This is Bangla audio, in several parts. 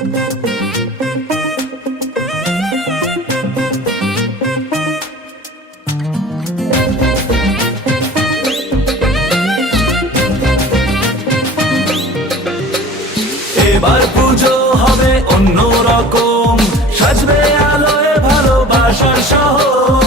এবার পুজো হবে অন্য রকম, সাজবে আলোয় ভালোবাসার শহর।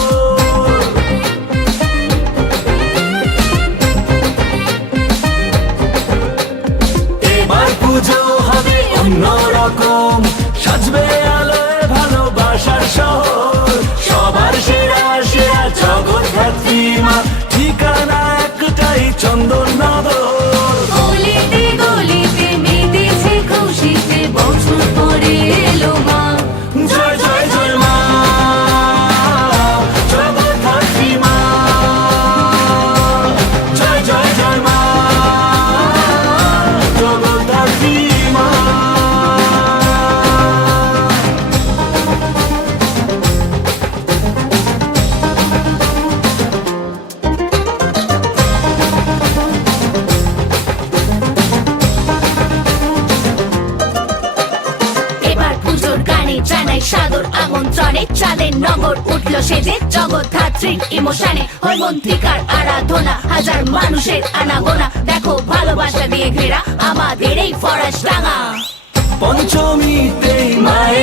এবার পুজো হবে অন্য রকম, সাজবে আলোয় ভালোবাসার শহর। সবার সেরা সেরা জগদ্ধাত্রী মা, ঠিকানা একটাই চন্দননগর। গলিতে গলিতে মেতেছে খুশিতে, বছর পরে এলো মা। জয় জয় জয় মা, জগদ্ধাত্রী মা। জয় জয় জয় মা, জগদ্ধাত্রী মা। এবার পুজোর গানে জানাই সাদর আমন্ত্রণে, চাঁদের নগর উঠলো সেজে জগদ্ধাত্রীর ইমোশনে। হৈমন্তিকার আরাধনা, হাজার মানুষের আনাগোনা, দেখো ভালোবাসা দিয়ে ঘেরা আমাদের এই ফরাস ডাঙা। পঞ্চমীতেই মায়ের